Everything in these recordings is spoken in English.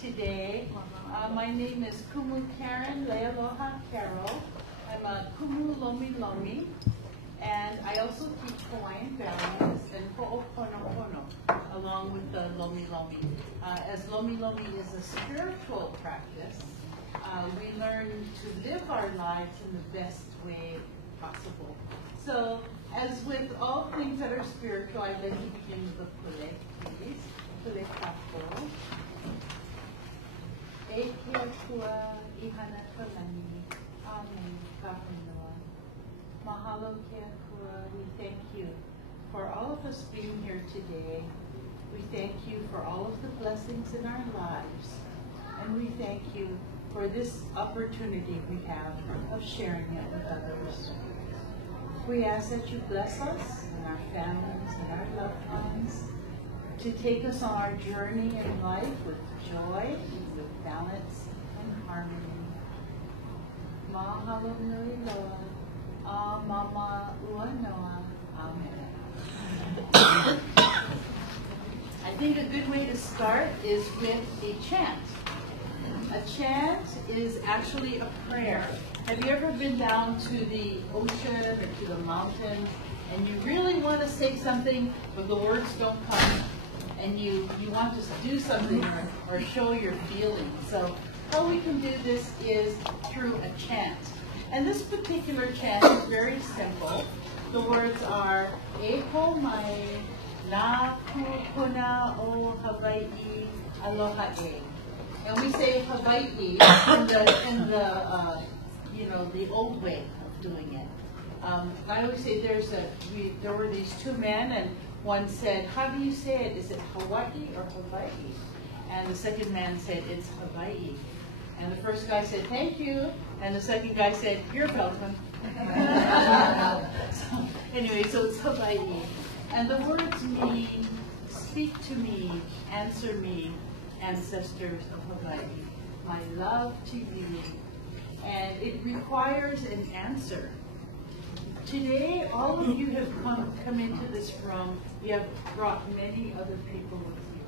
today. My name is Kumu Karen Aloha Carroll. I'm a Kumu Lomilomi, and I also teach Hawaiian Values and Ho'oponopono along with the Lomilomi. As Lomilomi is a spiritual practice, we learn to live our lives in the best way possible. So, as with all things that are spiritual, I'd like to begin with a pule, please. Pule kapo. Kuhinapapa. Amen. Kapanoa. Mahalo Keakua. We thank you for all of us being here today. We thank you for all of the blessings in our lives. And we thank you for this opportunity we have of sharing it with others. We ask that you bless us and our families and our loved ones to take us on our journey in life with joy, with balance and harmony. Mahalo nui loa, mama ua noa, amen. I think a good way to start is with a chant. A chant is actually a prayer. Have you ever been down to the ocean or to the mountains and you really want to say something but the words don't come and you want to do something or show your feelings? So how we can do this is through a chant. And this particular chant is very simple. The words are Eho mai na kupuna o Hawaii Aloha e. And we say Hawaii in the the old way of doing it. I always say there were these two men, and one said, how do you say it? Is it Hawaii or Hawaii? And the second man said, it's Hawaii. And the first guy said, thank you. And the second guy said, you're welcome. So it's Hawaii. And the words mean, speak to me, answer me, ancestors of Hawaii. My love to you. And it requires an answer. Today, all of you have come into this room. You have brought many other people with you.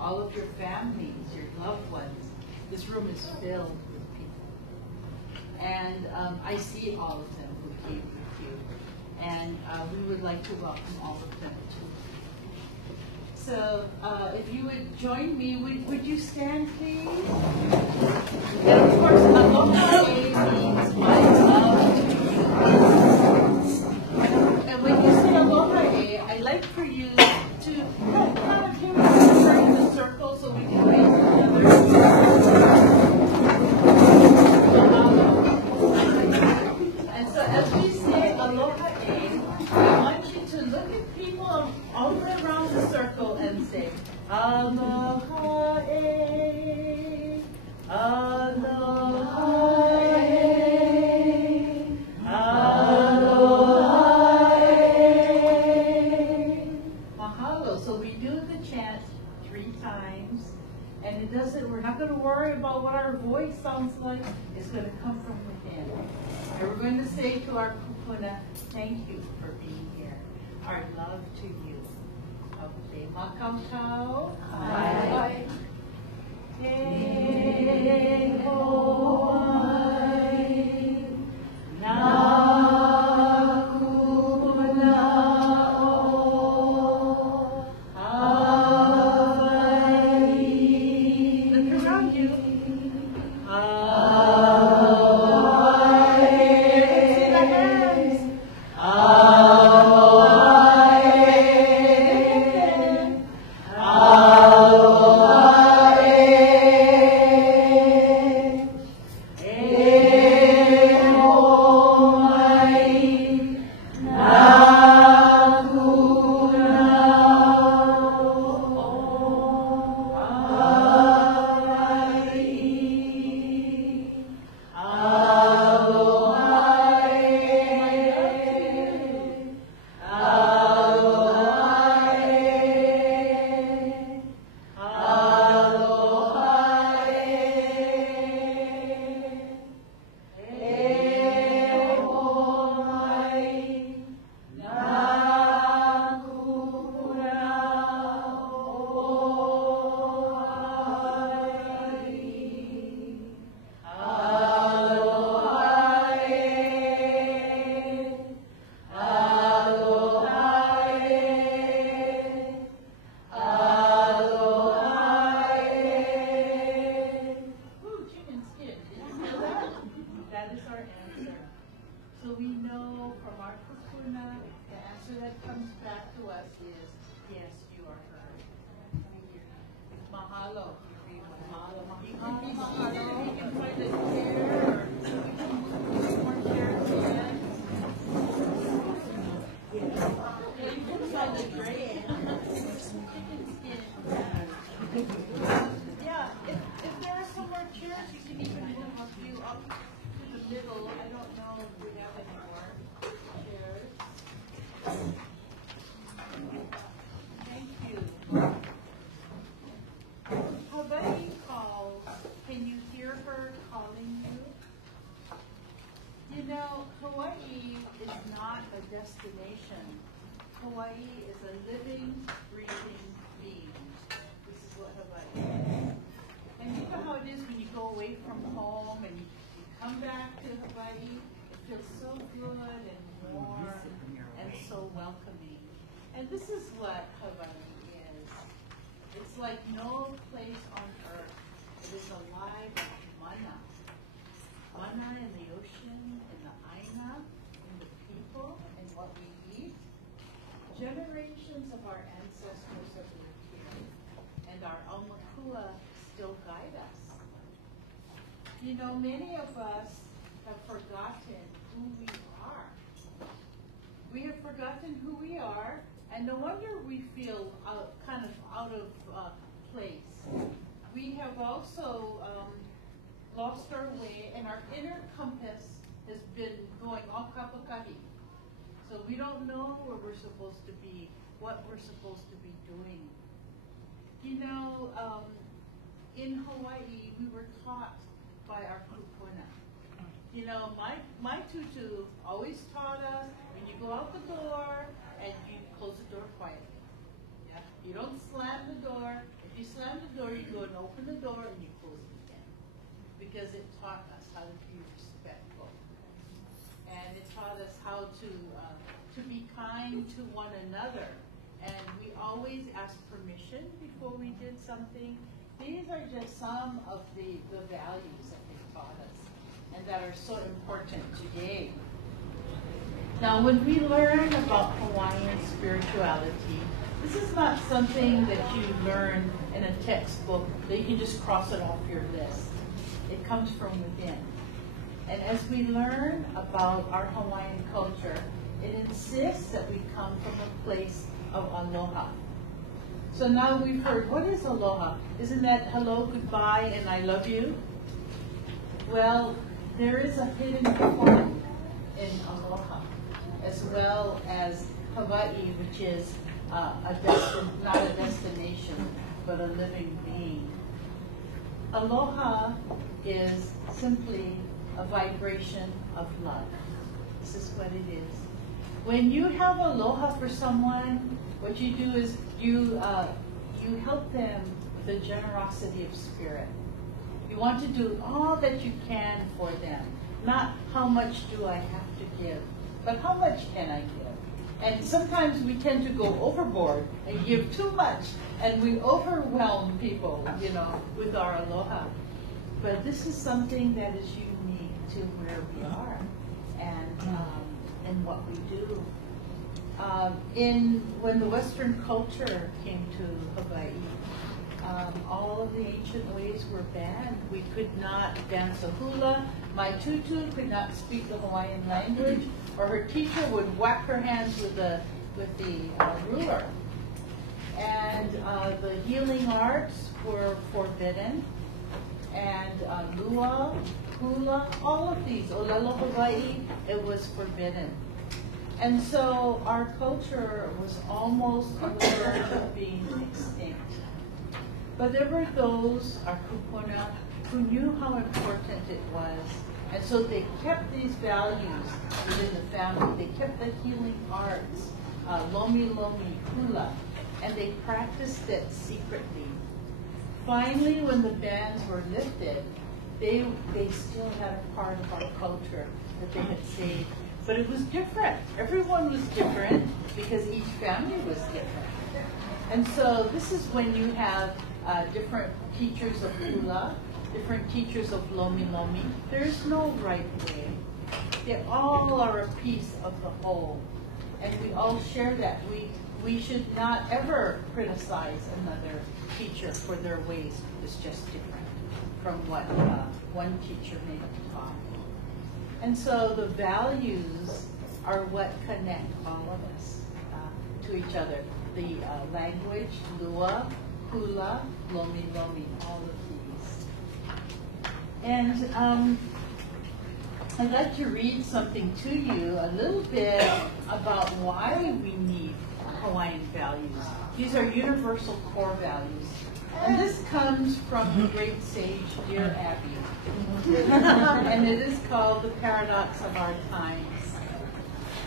All of your families, your loved ones. This room is filled with people. And I see all of them who came with you. And we would like to welcome all of them too. So if you would join me, would you stand please? And of course, Aloha means my love to you. And when you say Aloha, I'd like for you to kind of give us in the circle so we can face each other. And so as we say Aloha, I want you to look at people all the way around the circle and say Aloha, Aloha, Aloha. Mahalo. So we do the chant 3 times, and it doesn't. We're not going to worry about what our voice sounds like. It's going to come from within. And we're going to say to our kupuna, thank you for being here. Our love to you. Okay, makau. Hi. Aloha. mahalo. You can be seated, you can find a chair, or we can move more chairs in. Yeah, you can find a drink. Yeah, if there are some more chairs, you can even move a few up to the middle. I don't know if we have any more chairs. Thank you. Hawaii calls. Can you hear her calling you? You know, Hawaii is not a destination. Hawaii is a living, breathing being. This is what Hawaii is. And you know how it is when you go away from home and you come back to Hawaii? It feels so good and warm and so welcoming. And this is what Hawaii is. It's like no place on earth. It is alive like mana. Mana in the ocean, in the aina, in the people, in what we eat. Generations of our ancestors have lived here, and our aumakua still guide us. You know, many of us have forgotten who we are. We have forgotten who we are, and no wonder we feel kind of out of place. We have also lost our way, and our inner compass has been going all kapakahi. So we don't know where we're supposed to be, what we're supposed to be doing. You know, in Hawaii, we were taught by our kupuna. You know, my tutu always taught us, when you go out the door, and you close the door quietly. Yeah? You don't slam the door. If you slam the door, you go and open the door, and you close it again. Because it taught us how to be respectful. And it taught us how to be kind to one another. And we always ask permission before we did something. These are just some of the values that they taught us and that are so important today. Now, when we learn about Hawaiian spirituality, this is not something that you learn in a textbook that you can just cross it off your list. It comes from within. And as we learn about our Hawaiian culture, it insists that we come from a place of aloha. So now we've heard, what is aloha? Isn't that hello, goodbye, and I love you? Well, there is a hidden component in aloha, as well as Hawaii, which is not a destination, but a living being. Aloha is simply a vibration of love. This is what it is. When you have aloha for someone, what you do is you help them with the generosity of spirit. You want to do all that you can for them. Not how much do I have to give, but how much can I give? And sometimes we tend to go overboard and give too much, and we overwhelm people, you know, with our aloha. But this is something that is unique to where we are and what we do. When the Western culture came to Hawaii, all of the ancient ways were banned. We could not dance a hula. My tutu could not speak the Hawaiian language, or her teacher would whack her hands with the ruler. And the healing arts were forbidden. And lua, hula, all of these, olelo Hawaii, it was forbidden. And so our culture was almost on the verge of being extinct. But there were those, our kupuna, who knew how important it was. And so they kept these values within the family. They kept the healing arts, Lomilomi, hula, and they practiced it secretly. Finally, when the bans were lifted, they still had a part of our culture that they had saved. But it was different. Everyone was different because each family was different. And so this is when you have different teachers of hula, different teachers of Lomilomi. There is no right way. They all are a piece of the whole. and we all share that. We should not ever criticize another teacher for their ways. It's just different from what one teacher may have taught. And so the values are what connect all of us to each other. The language, lua, hula, lomilomi, all of these. And I'd like to read something to you, a little bit about why we need Hawaiian values. These are universal core values. And this comes from the great sage, Dear Abby. And it is called The Paradox of Our Times.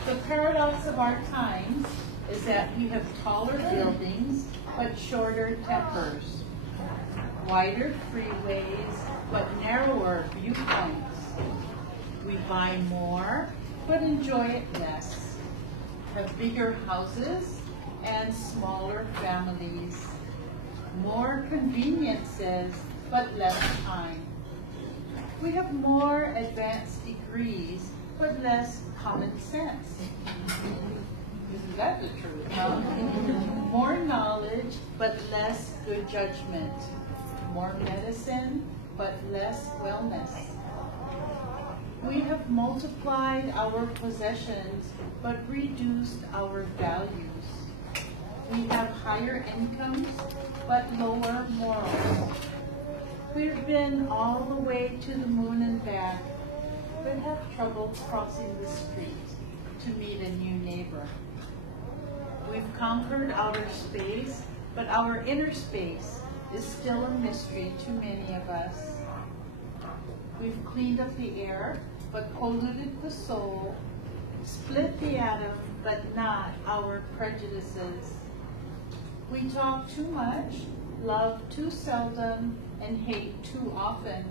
The paradox of our times is that we have taller buildings, but shorter tempers. Wider freeways, but narrower viewpoints. We buy more, but enjoy it less. Have bigger houses and smaller families. More conveniences, but less time. We have more advanced degrees, but less common sense. Isn't that the truth? Huh? More knowledge, but less good judgment. More medicine, but less wellness. We have multiplied our possessions, but reduced our values. We have higher incomes, but lower morals. We've been all the way to the moon and back, but have trouble crossing the street to meet a new neighbor. We've conquered outer space, but our inner space is still a mystery to many of us. We've cleaned up the air, but polluted the soul, split the atom, but not our prejudices. We talk too much, love too seldom, and hate too often.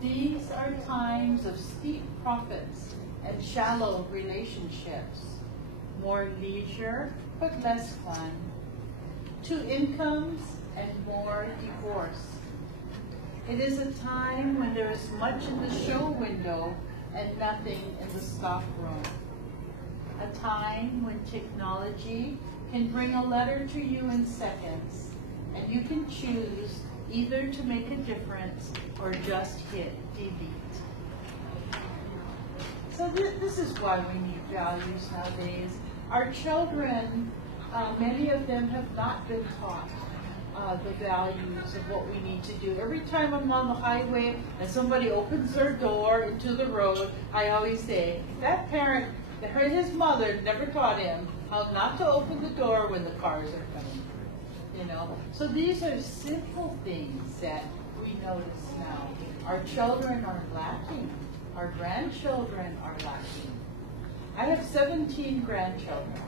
These are times of steep profits and shallow relationships, more leisure, but less fun. 2 incomes and more divorce. It is a time when there is much in the show window and nothing in the stock room. A time when technology can bring a letter to you in seconds, and you can choose either to make a difference or just hit delete. So this is why we need values nowadays. Our children, many of them have not been taught the values of what we need to do. Every time I'm on the highway and somebody opens their door into the road, I always say, that parent, his mother never taught him how not to open the door when the cars are coming through. You know? So these are simple things that we notice now. Our children are lacking. Our grandchildren are lacking. I have 17 grandchildren.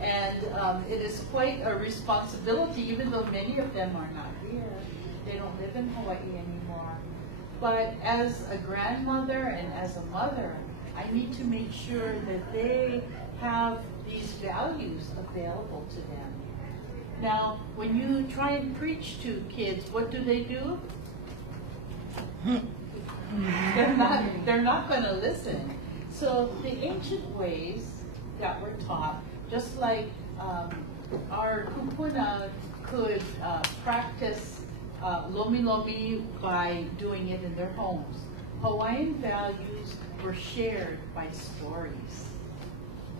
And it is quite a responsibility, even though many of them are not here. They don't live in Hawaii anymore. But as a grandmother and as a mother, I need to make sure that they have these values available to them. Now, when you try and preach to kids, what do? They're not going to listen. So the ancient ways that were taught, just like our kupuna could practice Lomilomi by doing it in their homes. Hawaiian values were shared by stories.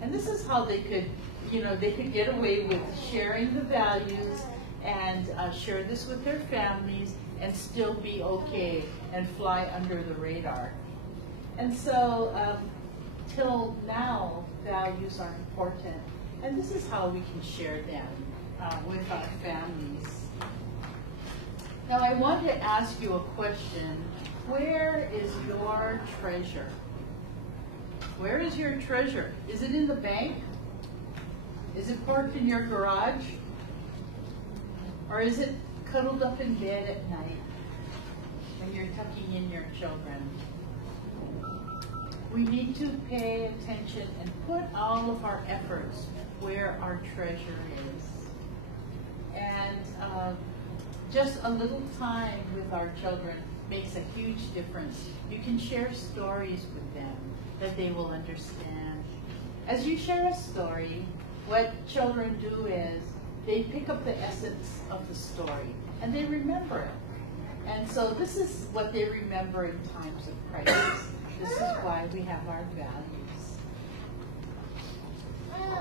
And this is how they could, they could get away with sharing the values and share this with their families and still be okay and fly under the radar. And so till now, values are important. And this is how we can share them with our families. Now I want to ask you a question. Where is your treasure? Where is your treasure? Is it in the bank? Is it parked in your garage? Or is it cuddled up in bed at night when you're tucking in your children? We need to pay attention and put all of our efforts where our treasure is. And just a little time with our children makes a huge difference. You can share stories with them that they will understand. As you share a story, what children do is they pick up the essence of the story and they remember it. And so this is what they remember in times of crisis. This is why we have our values.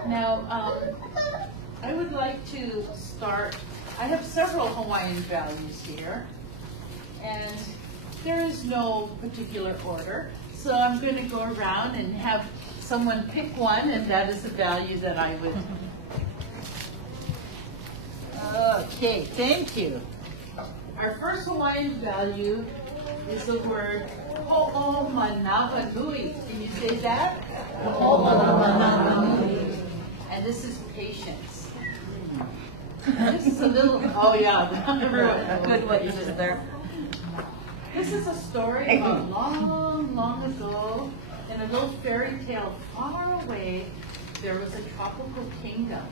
Now, I would like to start. I have several Hawaiian values here, and there is no particular order. So I'm going to go around and have someone pick one, and that is the value that I would. Okay, thank you. Our first Hawaiian value is the word ho'omanawanui. Can you say that? Ho'omanawanui. And this is patience. This is a little, oh yeah, good one is there. This is a story about long, long ago. In a little fairy tale far away, there was a tropical kingdom.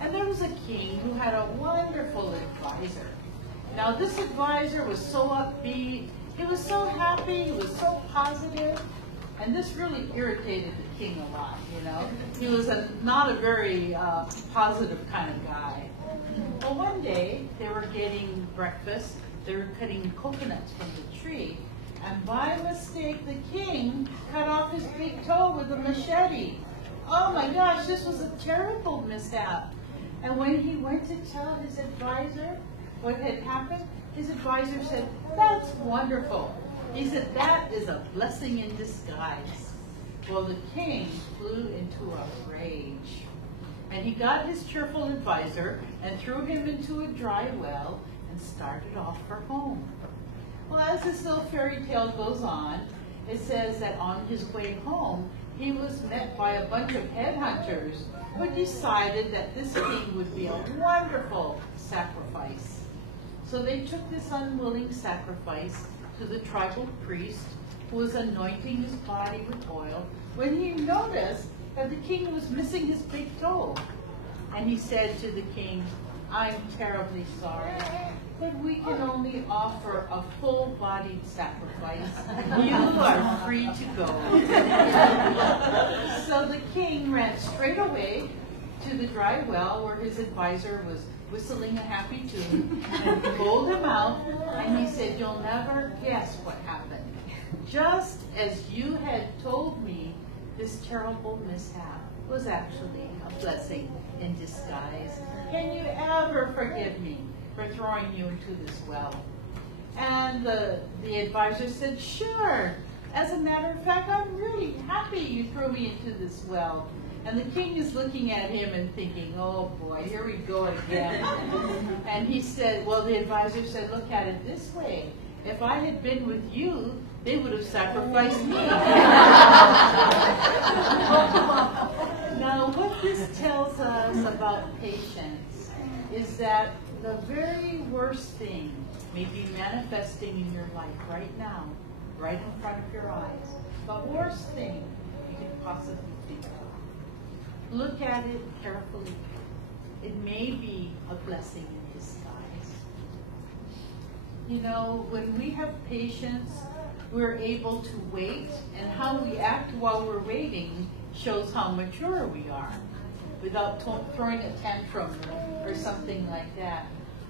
And there was a king who had a wonderful advisor. Now this advisor was so upbeat, he was so happy, he was so positive, and this really irritated the king a lot, you know. He was not a very positive kind of guy. Well, one day they were getting breakfast, they were cutting coconuts from the tree, and by mistake the king cut off his big toe with a machete. Oh my gosh, this was a terrible mishap. And when he went to tell his advisor what had happened, his advisor said, "That's wonderful." He said, "That is a blessing in disguise." Well, the king flew into a rage. And he got his cheerful advisor and threw him into a dry well and started off for home. Well, as this little fairy tale goes on, it says that on his way home, he was met by a bunch of headhunters who decided that this king would be a wonderful sacrifice. So they took this unwilling sacrifice to the tribal priest who was anointing his body with oil when he noticed that the king was missing his big toe. And he said to the king, "I'm terribly sorry, but we can only offer a full-bodied sacrifice. You are free to go." So the king ran straight away to the dry well where his advisor was whistling a happy tune and pulled him out, and he said, "You'll never guess what happened. Just as you had told me, this terrible mishap was actually a blessing in disguise. Can you ever forgive me for throwing you into this well?" And the advisor said, "Sure. As a matter of fact, I'm really happy you threw me into this well." And the king is looking at him and thinking, "Oh boy, here we go again." And he said, well, the advisor said, "Look at it this way. If I had been with you, they would have sacrificed me." Now, what this tells us about patience is that the very worst thing may be manifesting in your life right now, right in front of your eyes. The worst thing you could possibly think of. Look at it carefully. It may be a blessing in disguise. You know, when we have patience, we're able to wait, and how we act while we're waiting shows how mature we are, without throwing a tantrum or something like that.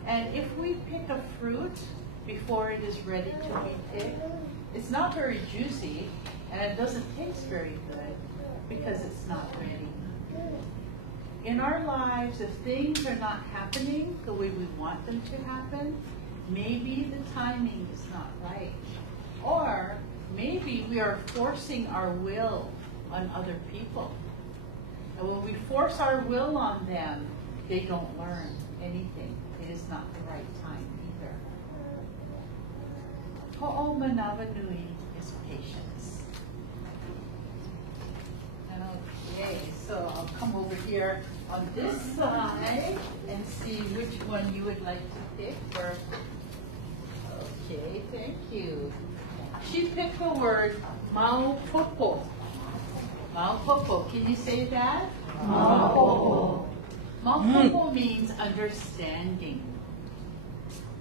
And if we pick a fruit before it is ready to be picked, it's not very juicy, and it doesn't taste very good because it's not ready. In our lives, if things are not happening the way we want them to happen, maybe the timing is not right. Or maybe we are forcing our will on other people. And when we force our will on them, they don't learn anything. It is not the right time either. Ho'omanawanui is patience. Okay, so I'll come over here on this side and see which one you would like to pick. Or, okay, thank you. She picked the word maupopo. Maupopo, can you say that? Maupopo. Maupopo means understanding.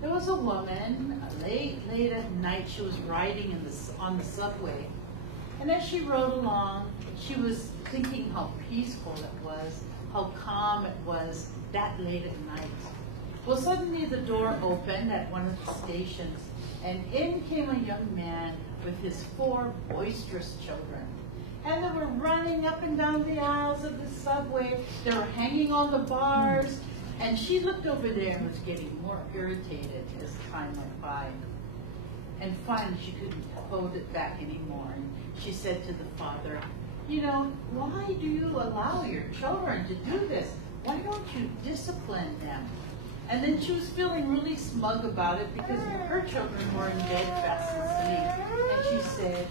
There was a woman, late at night, she was riding on the subway. And as she rode along, she was thinking how peaceful it was, how calm it was that late at night. Well, suddenly the door opened at one of the stations, and in came a young man with his 4 boisterous children. And they were running up and down the aisles of the subway. They were hanging on the bars. And she looked over there and was getting more irritated as time went by. And finally, she couldn't hold it back anymore. And she said to the father, you know, why do you allow your children to do this? Why don't you discipline them? And then she was feeling really smug about it because her children were in bed fast asleep. And she said,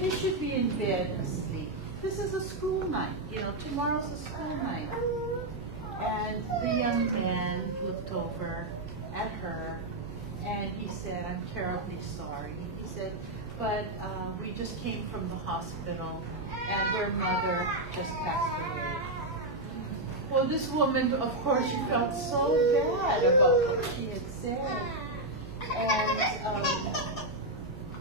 they should be in bed asleep. This is a school night. You know, tomorrow's a school night. And the young man looked over at her and he said, I'm terribly sorry. He said, but we just came from the hospital and their mother just passed away. Well, this woman, of course, she felt so bad about what she had said.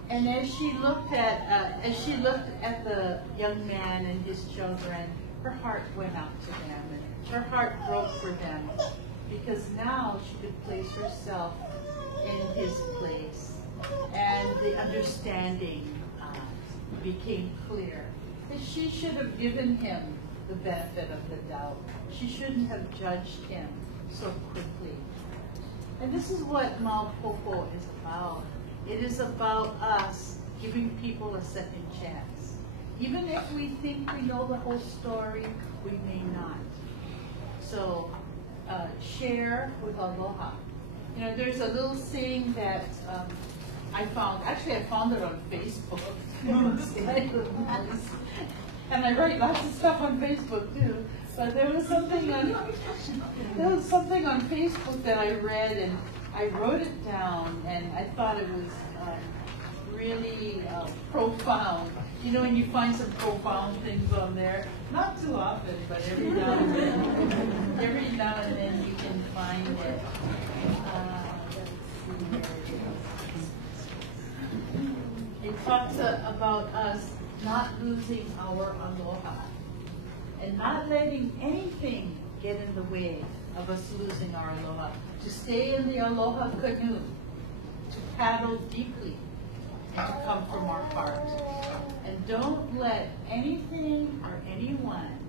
And as she looked at the young man and his children, her heart went out to them, and her heart broke for them, because now she could place herself in his place, and the understanding became clear that she should have given him the benefit of the doubt. She shouldn't have judged him so quickly. And this is what Maopopo is about. It is about us giving people a second chance. Even if we think we know the whole story, we may not. So share with Aloha. You know, there's a little saying that I found. Actually, I found it on Facebook. And I write lots of stuff on Facebook too. But there was something on Facebook that I read, and I wrote it down, and I thought it was really profound. You know, when you find some profound things on there, not too often, but every now and then you can find it. It talks about us not losing our aloha and not letting anything get in the way of us losing our aloha. To stay in the aloha canoe, to paddle deeply, and to come from our heart. And don't let anything or anyone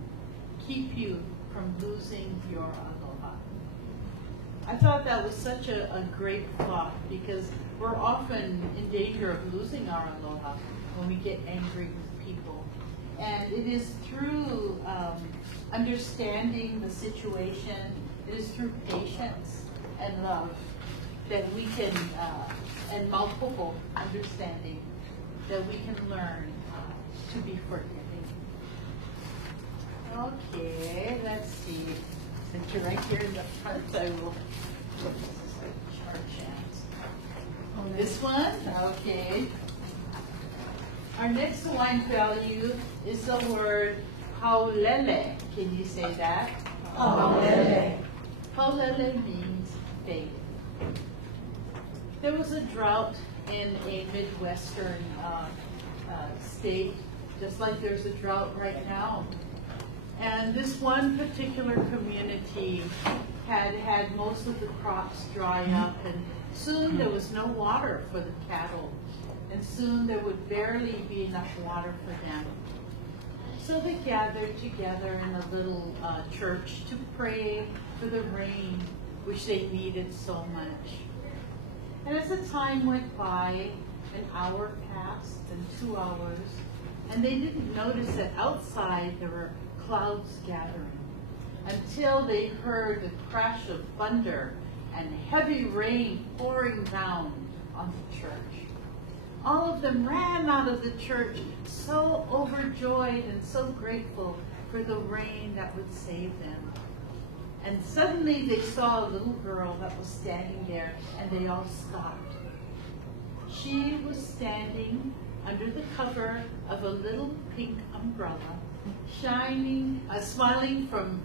keep you from losing your aloha. I thought that was such a great thought, because we're often in danger of losing our aloha when we get angry with people. And it is through understanding the situation, it is through patience and love that we can, and multiple understanding, that we can learn to be forgiving. Okay, let's see. Since you're right here in the front, I will look at our chant. This one? Okay. Our next Hawaiian value is the word haolele. Can you say that? Haolele. Haolele means faith. There was a drought in a Midwestern state, just like there's a drought right now. And this one particular community had most of the crops dry up, and soon there was no water for the cattle, and soon there would barely be enough water for them. So they gathered together in a little church to pray for the rain, which they needed so much. And as the time went by, an hour passed and 2 hours, and they didn't notice that outside there were clouds gathering, until they heard the crash of thunder and heavy rain pouring down on the church. All of them ran out of the church, so overjoyed and so grateful for the rain that would save them. And suddenly they saw a little girl that was standing there, and they all stopped. She was standing under the cover of a little pink umbrella, shining, smiling from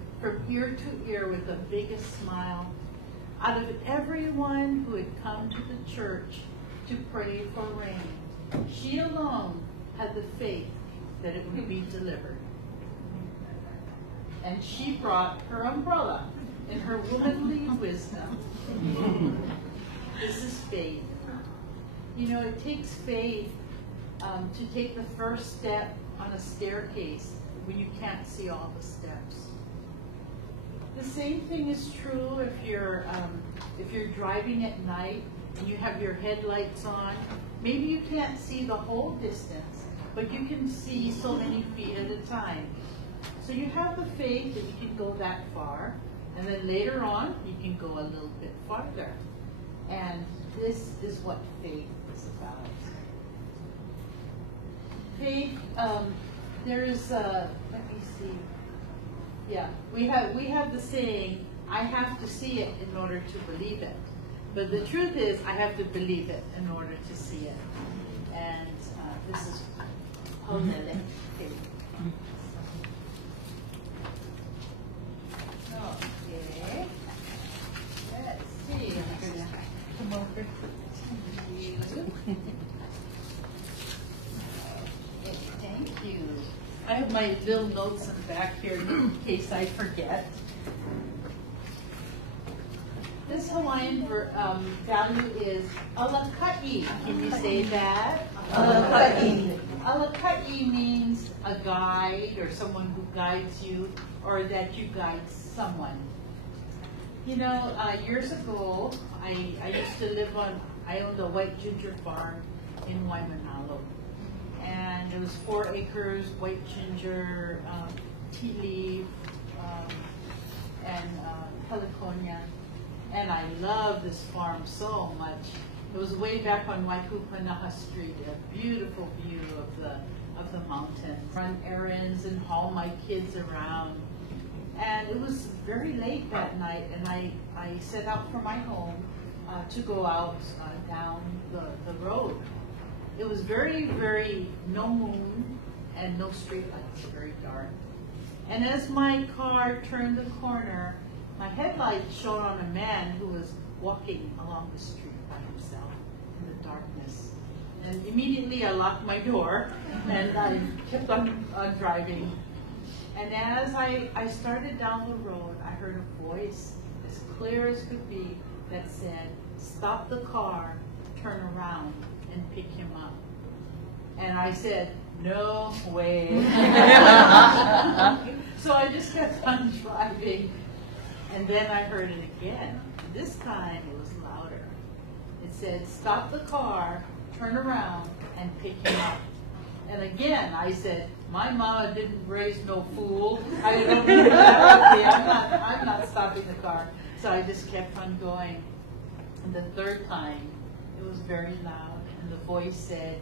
ear to ear with the biggest smile. Out of everyone who had come to the church to pray for rain, she alone had the faith that it would be delivered. and she brought her umbrella in her womanly wisdom. This is faith. You know, it takes faith to take the first step on a staircase when you can't see all the steps. The same thing is true if you're driving at night and you have your headlights on. Maybe you can't see the whole distance, but you can see so many feet at a time. So you have the faith that you can go that far, and then later on you can go a little bit farther. And this is what faith is about. Faith, there's let me see. Yeah, we have the saying, I have to see it in order to believe it. But the truth is, I have to believe it in order to see it. And this is Honele faith. Okay. Let's see. I'm gonna come over to you. Okay, thank you. I have my little notes in the back here in case I forget. This Hawaiian value is alaka'i. Can you say that? Alaka'i. Alaka'i means a guide or someone who guides you, or that you guide someone. You know, years ago, I used to live I owned a white ginger farm in Waimanalo. And it was 4 acres, white ginger, tea leaf, and peliconia. And I loved this farm so much. It was way back on Waikupanaha Street, a beautiful view of the mountains. Run errands and haul my kids around. And it was very late that night, and I set out for my home to go out down the road. It was very, very no moon and no street lights, very dark. And as my car turned the corner, my headlights shone on a man who was walking along the street by himself in the darkness. And immediately I locked my door and I kept on driving. And as I started down the road, I heard a voice as clear as could be that said, "Stop the car, turn around, and pick him up." And I said, "No way." So I just kept on driving. And then I heard it again. This time it was louder. It said, "Stop the car, turn around, and pick him up." And again I said, "My mama didn't raise no fool. I don't mean that. I'm not stopping the car." So I just kept on going. And the third time, it was very loud. And the voice said,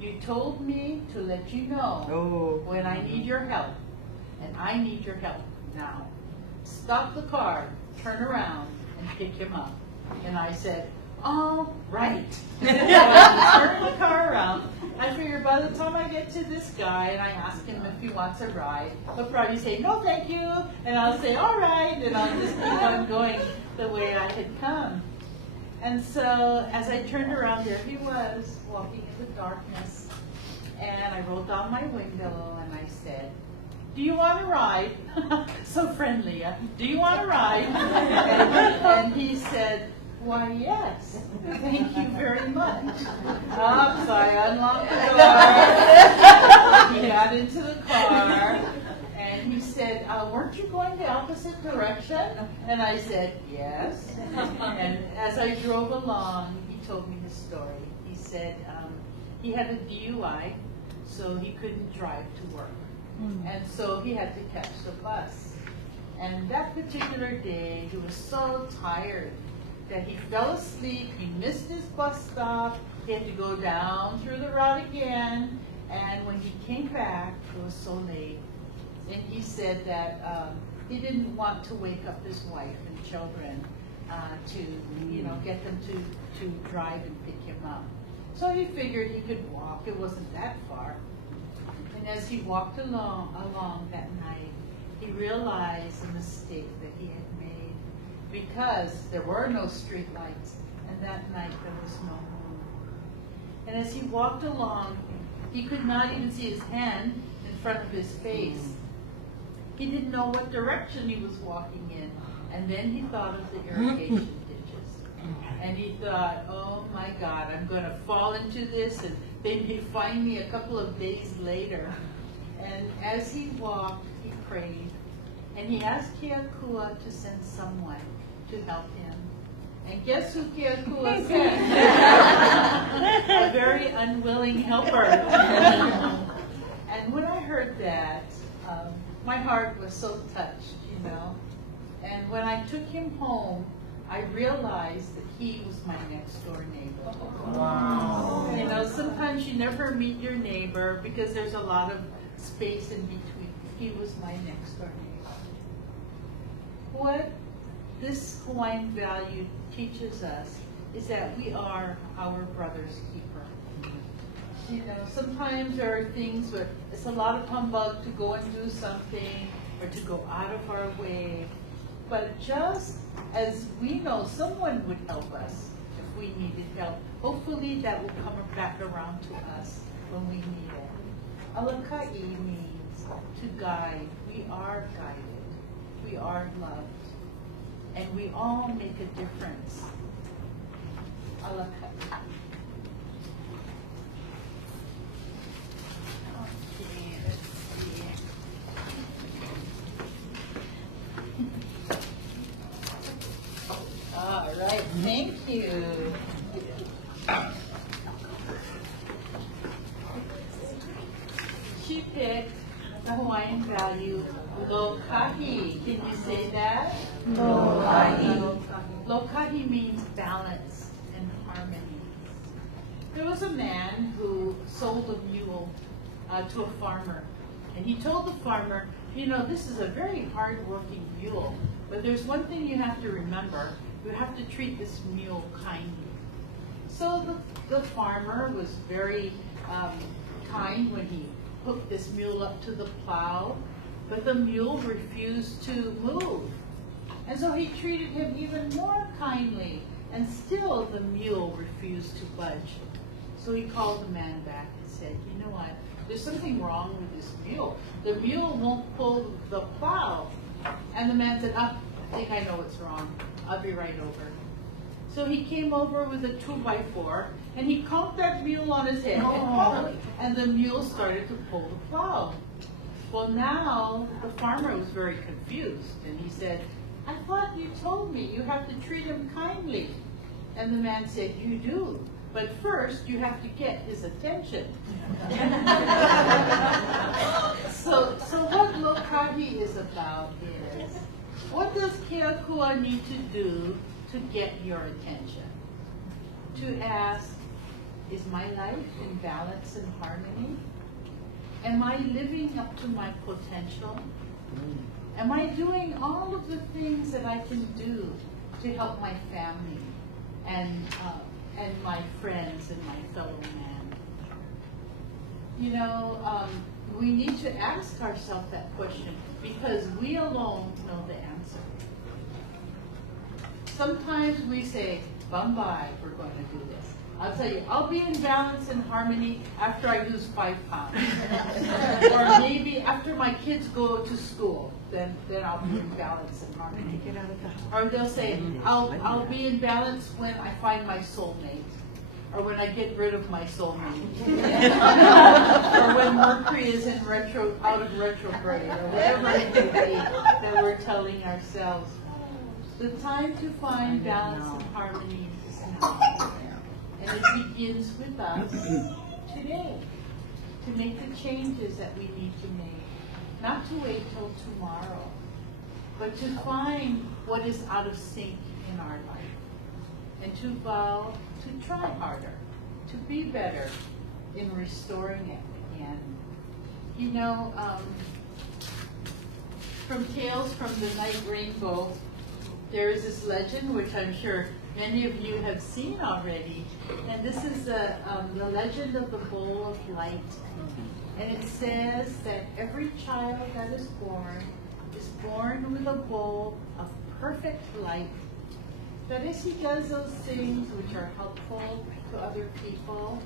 "You told me to let you know when I need your help. And I need your help now. Stop the car, turn around, and pick him up." And I said, "All right." So I turned the car around. I figured by the time I get to this guy and I ask him if he wants a ride, he'll probably say, "No, thank you." And I'll say, "All right." And I'll just keep on going the way I had come. And so as I turned around, there he was, walking in the darkness. And I rolled down my window and I said, "Do you want a ride?" So friendly. "Do you want a ride?" And he said, "Why, yes. Thank you very much." So I unlocked the door. He got into the car. And he said, "Weren't you going the opposite direction?" And I said, "Yes." And as I drove along, he told me his story. He said he had a DUI, so he couldn't drive to work. And so he had to catch the bus. And that particular day, he was so tired that he fell asleep, he missed his bus stop, he had to go down through the route again, and when he came back, it was so late. And he said that he didn't want to wake up his wife and children to, get them to drive and pick him up. So he figured he could walk. It wasn't that far. And as he walked along that night, he realized the mistake that he had made, because there were no street lights, and that night there was no moon. And as he walked along, he could not even see his hand in front of his face. He didn't know what direction he was walking in. And then he thought of the irrigation ditches. And he thought, oh my God, I'm going to fall into this and they may find me a couple of days later. And as he walked, he prayed. And he asked Keakua to send someone to help him. And guess who Keakua sent? A very unwilling helper. And when I heard that, my heart was so touched, you know. And when I took him home, I realized that he was my next door neighbor. Wow. You know, sometimes you never meet your neighbor because there's a lot of space in between. He was my next door neighbor. What this Hawaiian value teaches us is that we are our brother's keeper. You know, sometimes there are things where it's a lot of humbug to go and do something or to go out of our way. But just as we know someone would help us if we needed help, hopefully that will come back around to us when we need it. Alakai means to guide. We are guided. We are loved. And we all make a difference. Alakai. Okay, let's see. All right, thank you. She picked the Hawaiian value, lokahi. Can you say that? Lokahi. Lokahi means balance and harmony. There was a man who sold a mule to a farmer. And he told the farmer, you know, this is a very hard-working mule, but there's one thing you have to remember. You have to treat this mule kindly. So the farmer was very kind when he hooked this mule up to the plow, but the mule refused to move. And so he treated him even more kindly, and still the mule refused to budge. So he called the man back and said, you know what, there's something wrong with this mule. The mule won't pull the plow. And the man said, I think I know what's wrong. I'll be right over. So he came over with a 2x4 and he conked that mule on his head and the mule started to pull the plow. Well, now the farmer was very confused and he said, I thought you told me you have to treat him kindly. And the man said, you do, but first you have to get his attention. So what lokahi is about is, what does Keakua need to do to get your attention? To ask, is my life in balance and harmony? Am I living up to my potential? Am I doing all of the things that I can do to help my family and my friends and my fellow man? You know, we need to ask ourselves that question because we alone know the answer. Sometimes we say, Bambai, we're going to do this. I'll tell you, I'll be in balance and harmony after I lose 5 pounds. Or maybe after my kids go to school, then I'll be in balance and harmony. Or they'll say, I'll be in balance when I find my soulmate. Or when I get rid of my soulmate. Or when Mercury is in out of retrograde, or whatever it may be that we're telling ourselves. The time to find balance and harmony is now. And it begins with us today to make the changes that we need to make. Not to wait till tomorrow, but to find what is out of sync in our life. And to vow to try harder, to be better in restoring it again. You know, from Tales from the Night Rainbow, there is this legend, which I'm sure many of you have seen already, and this is the legend of the bowl of light. And it says that every child that is born with a bowl of perfect light. That as he does those things which are helpful to other people,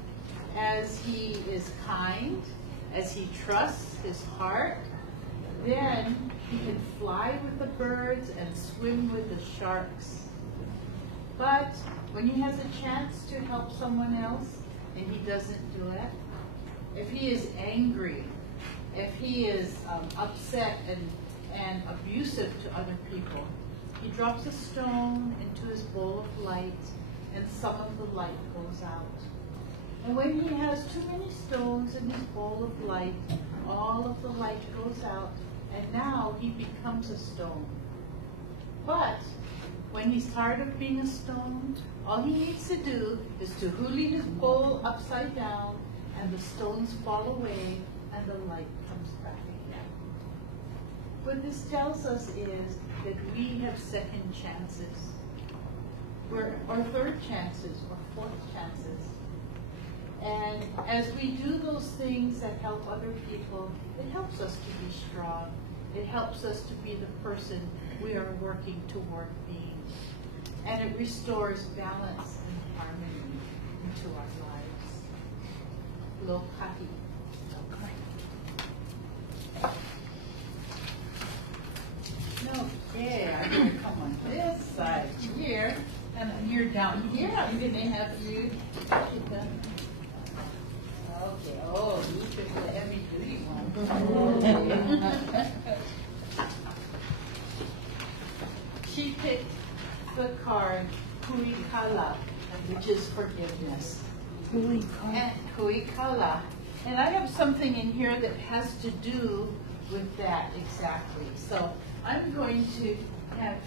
as he is kind, as he trusts his heart, then He can fly with the birds and swim with the sharks. But when he has a chance to help someone else and he doesn't do it, if he is angry, if he is upset and abusive to other people, he drops a stone into his bowl of light and some of the light goes out. And when he has too many stones in his bowl of light, all of the light goes out and now he becomes a stone. But when he's tired of being a stone, all he needs to do is to huli his bowl upside down and the stones fall away and the light comes back again. What this tells us is that we have second chances, or third chances, or fourth chances. And as we do those things that help other people, it helps us to be strong. It helps us to be the person we are working toward being. And it restores balance and harmony into our lives. Lokahi. Okay, I'm going to come on this side here, and you're down here. I'm going to have you. Okay, oh, you took the heavy duty one. She picked the card Kuikala, which is forgiveness. Kuikala. And I have something in here that has to do with that exactly. So I'm going to have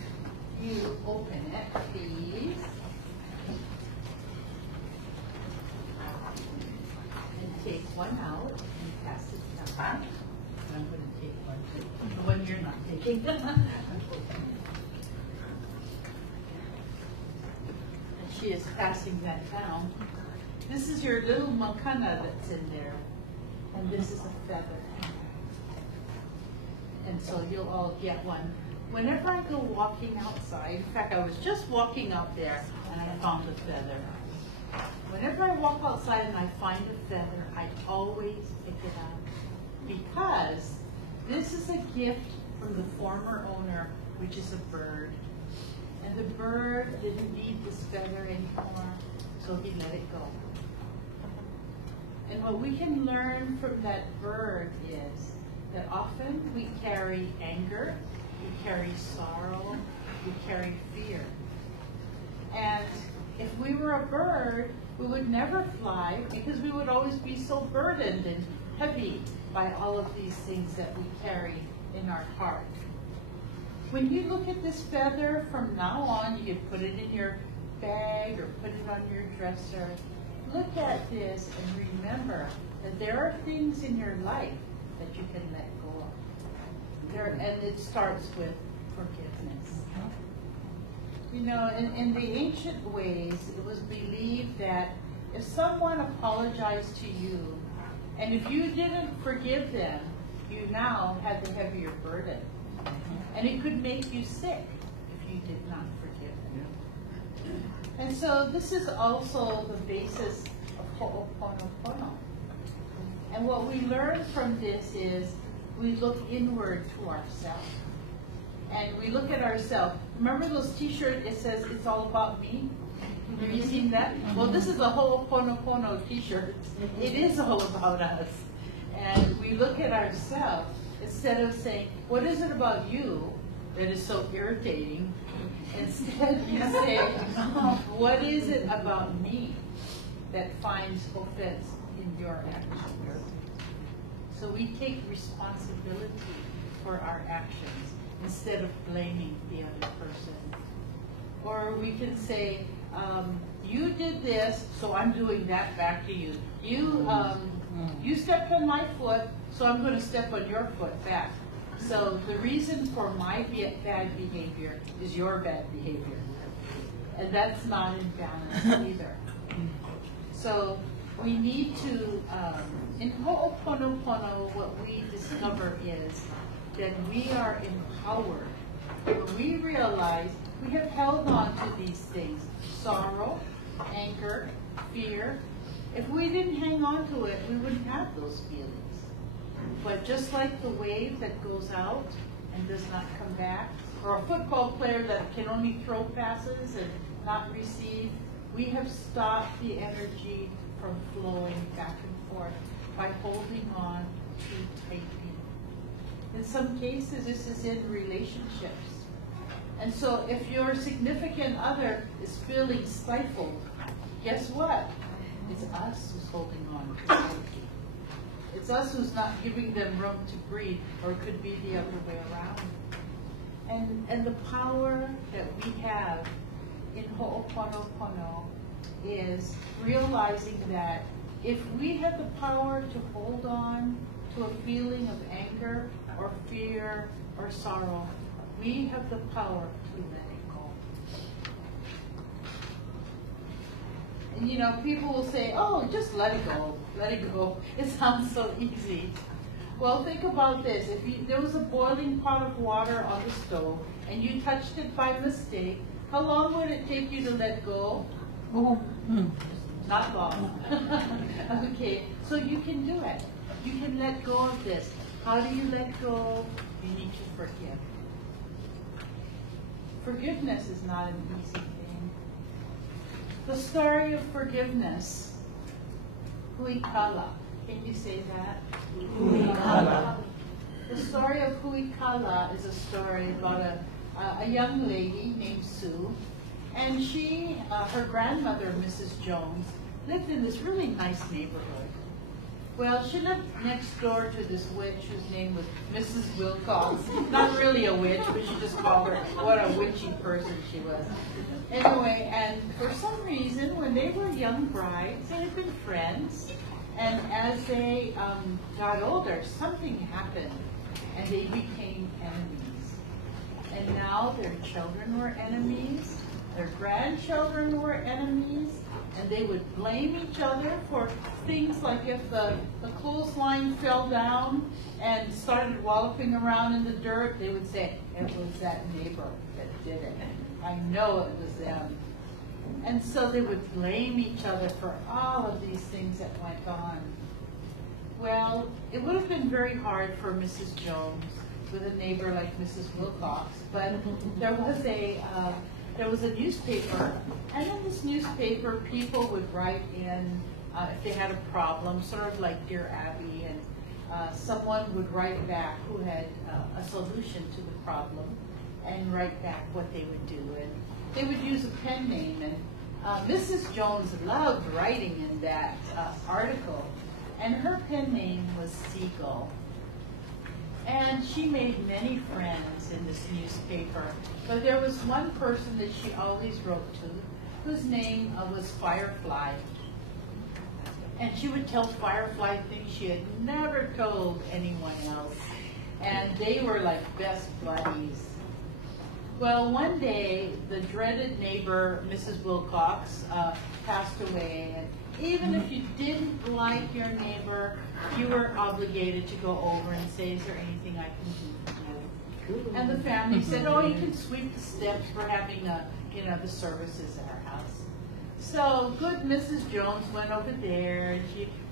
you open it, please. And take one out and pass it down. I'm going to take one too. The one you're not taking. And she is passing that down. This is your little makana that's in there. And this is a feather. And so you'll all get one. Whenever I go walking outside, in fact, I was just walking out there and I found a feather. Whenever I walk outside and I find a feather, I always pick it up. Because this is a gift from the former owner, which is a bird. And the bird didn't need this feather anymore, so he let it go. And what we can learn from that bird is that often we carry anger, we carry sorrow, we carry fear. And if we were a bird, we would never fly because we would always be so burdened and heavy by all of these things that we carry in our heart. When you look at this feather from now on, you can put it in your bag or put it on your dresser. Look at this and remember that there are things in your life that you can let go of. And it starts with forgiveness. You know, in the ancient ways, it was believed that if someone apologized to you, and if you didn't forgive them, you now had the heavier burden. And it could make you sick if you did not forgive them. And so this is also the basis of Ho'oponopono. And what we learn from this is we look inward to ourselves. And we look at ourselves. Remember those t-shirts, it says, it's all about me? Have you seen that? Well, this is a Ho'oponopono t-shirt. It is all about us. And we look at ourselves instead of saying, what is it about you that is so irritating? Instead, you say, what is it about me that finds offense in your actions? So we take responsibility for our actions instead of blaming the other person. Or we can say, you did this, so I'm doing that back to you. You stepped on my foot, so I'm going to step on your foot back. So the reason for my bad behavior is your bad behavior. And that's not in balance either. So we need to, in Ho'oponopono, what we discover is that we are empowered. When we realize we have held on to these things, sorrow, anger, fear. If we didn't hang on to it, we wouldn't have those feelings. But just like the wave that goes out and does not come back, or a football player that can only throw passes and not receive. We have stopped the energy from flowing back and forth by holding on too tightly. In some cases, this is in relationships. And so if your significant other is feeling stifled, guess what? It's us who's holding on too tightly. It's us who's not giving them room to breathe, or it could be the other way around. And the power that we have in Ho'oponopono is realizing that if we have the power to hold on to a feeling of anger or fear or sorrow, we have the power to let it go. And you know, people will say, oh, just let it go, let it go. It sounds so easy. Well, think about this. If there was a boiling pot of water on the stove and you touched it by mistake, how long would it take you to let go? Not long. Okay, so you can do it. You can let go of this. How do you let go? You need to forgive. Forgiveness is not an easy thing. The story of forgiveness, Huikala. Can you say that? Huikala. The story of Huikala is a story about a young lady named Sue, and she, her grandmother, Mrs. Jones, lived in this really nice neighborhood. Well, she lived next door to this witch whose name was Mrs. Wilcox. Not really a witch, but she just called her what a witchy person she was. Anyway, and for some reason, when they were young brides, they had been friends. And as they got older, something happened, and they became enemies. And now their children were enemies, their grandchildren were enemies, and they would blame each other for things like if the clothesline fell down and started walloping around in the dirt, they would say, it was that neighbor that did it. I know it was them. And so they would blame each other for all of these things that went on. Well, it would have been very hard for Mrs. Jones with a neighbor like Mrs. Wilcox, but there was a newspaper, and in this newspaper people would write in if they had a problem, sort of like Dear Abby, and someone would write back who had a solution to the problem and write back what they would do. And they would use a pen name, and Mrs. Jones loved writing in that article, and her pen name was Seagull. And she made many friends in this newspaper, but there was one person that she always wrote to, whose name was Firefly. And she would tell Firefly things she had never told anyone else, and they were like best buddies. Well, one day, the dreaded neighbor, Mrs. Wilcox, passed away, and even if you didn't like your neighbor, you were obligated to go over and say, is there anything I can do for you? And the family said, oh, you can sweep the steps for having the services at our house. So good Mrs. Jones went over there, and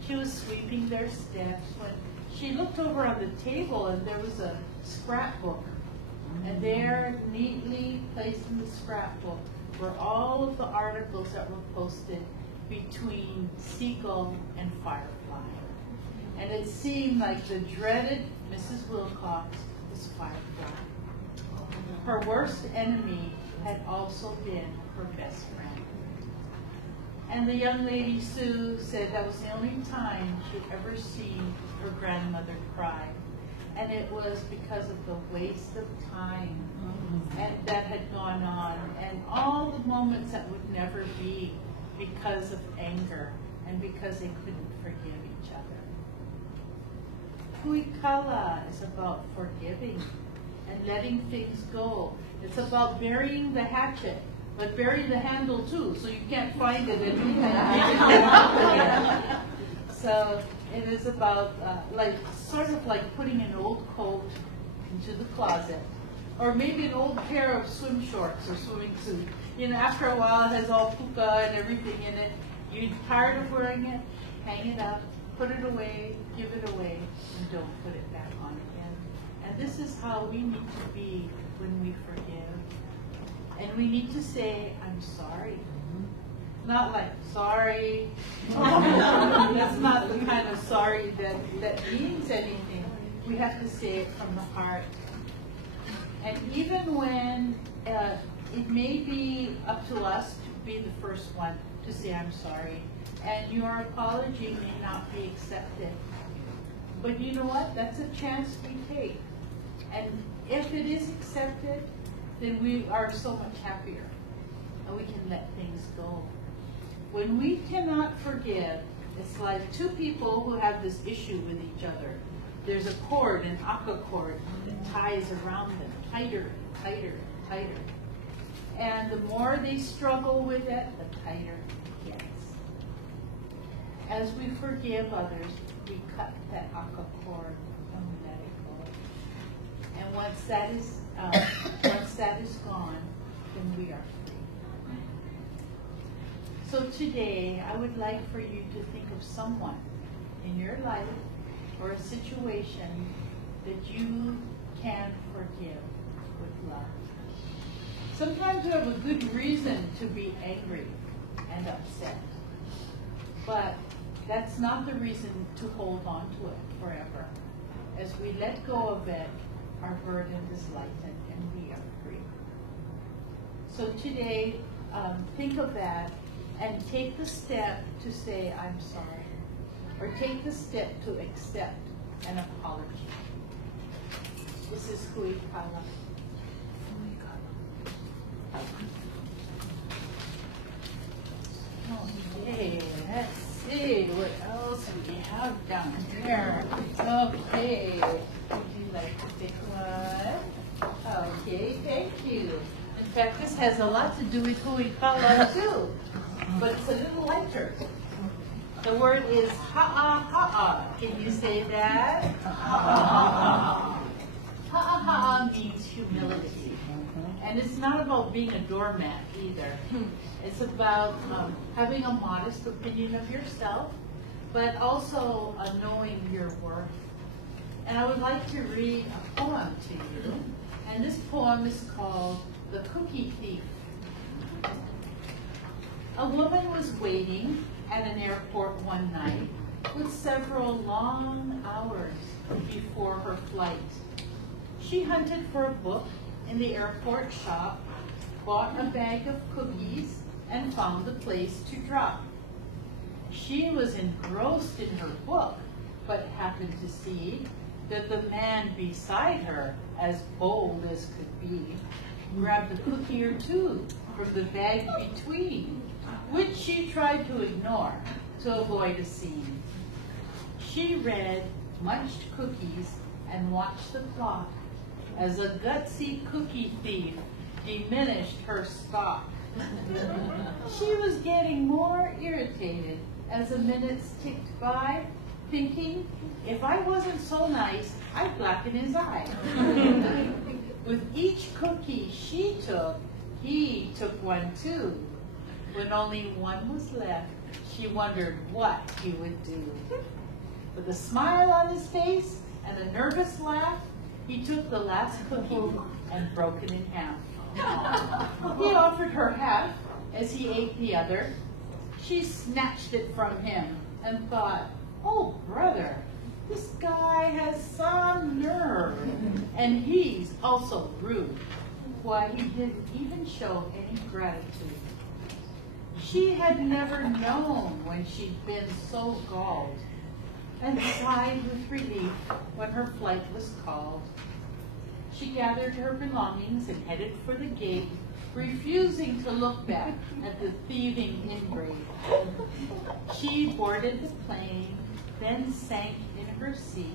she was sweeping their steps when she looked over on the table, and there was a scrapbook. And there, neatly placed in the scrapbook, were all of the articles that were posted between Seagull and Firefly. And it seemed like the dreaded Mrs. Wilcox was Firefly. Her worst enemy had also been her best friend. And the young lady Sue said that was the only time she'd ever seen her grandmother cry. And it was because of the waste of time and that had gone on, and all the moments that would never be because of anger and because they couldn't forgive each other. Huikala is about forgiving and letting things go. It's about burying the hatchet, but bury the handle too, so you can't find it and you can't pick it up again. So it is about sort of like putting an old coat into the closet, or maybe an old pair of swim shorts or swimming suit. You know, after a while it has all puka and everything in it. You're tired of wearing it, hang it up, put it away, give it away, and don't put it back on again. And this is how we need to be when we forgive. And we need to say, I'm sorry. Not like, sorry. That's not the kind of sorry that means anything. We have to say it from the heart. And even when it may be up to us to be the first one to say, I'm sorry, and your apology may not be accepted. But you know what? That's a chance we take. And if it is accepted, then we are so much happier. And we can let things go. When we cannot forgive, it's like two people who have this issue with each other. There's a cord, an aka cord, that ties around them, tighter, tighter, tighter. And the more they struggle with it, the tighter it gets. As we forgive others, we cut that aka cord and we let it go. And once that is gone, then we are free. So today, I would like for you to think of someone in your life or a situation that you can forgive with love. Sometimes we have a good reason to be angry and upset, but that's not the reason to hold on to it forever. As we let go of it, our burden is lightened and we are free. So today, think of that and take the step to say, I'm sorry. Or take the step to accept an apology. This is Kuhinapapa. Okay, let's see what else we have down there. Okay, would you like to pick one? Okay, thank you. In fact, this has a lot to do with Kuhinapapa too, but it's a little lighter. The word is ha'a. Can you say that? Ha'a. Ha'a means humility. And it's not about being a doormat either. It's about having a modest opinion of yourself, but also knowing your worth. And I would like to read a poem to you. And this poem is called The Cookie Thief. A woman was waiting at an airport one night with several long hours before her flight. She hunted for a book in the airport shop, bought a bag of cookies, and found the place to drop. She was engrossed in her book, but happened to see that the man beside her, as bold as could be, grabbed a cookie or two from the bag between, which she tried to ignore to avoid a scene. She read, munched cookies, and watched the clock as a gutsy cookie thief diminished her stock. She was getting more irritated as the minutes ticked by, thinking, if I wasn't so nice, I'd blacken his eye. With each cookie she took, he took one too. When only one was left, she wondered what he would do. With a smile on his face and a nervous laugh, he took the last cookie and broke it in half. He offered her half as he ate the other. She snatched it from him and thought, oh brother, this guy has some nerve, and he's also rude. Why, he didn't even show any gratitude. She had never known when she'd been so galled, and sighed with relief when her flight was called. She gathered her belongings and headed for the gate, refusing to look back at the thieving ingrate. She boarded the plane, then sank in her seat,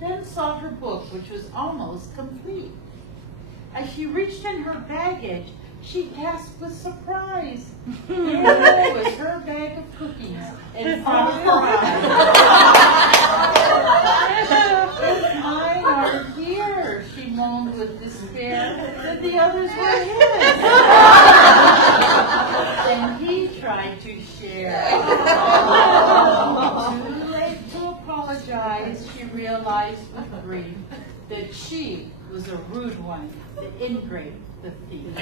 then saw her book, which was almost complete. As she reached in her baggage, she gasped with surprise. There was her bag of cookies in front of her eyes. Mine are here, she moaned with despair, but the others were his. Then he tried to share. Too late to apologize, she realized with grief. that she was a rude one, the ingrate, the thief.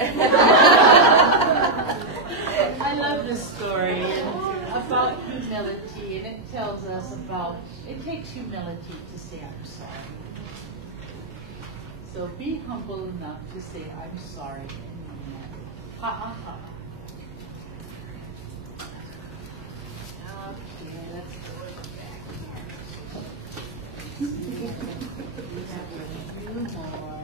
I love this story about humility, and it tells us about, it takes humility to say I'm sorry. So be humble enough to say I'm sorry. Ha-ha-ha. Okay, let's go back here. We have a few more.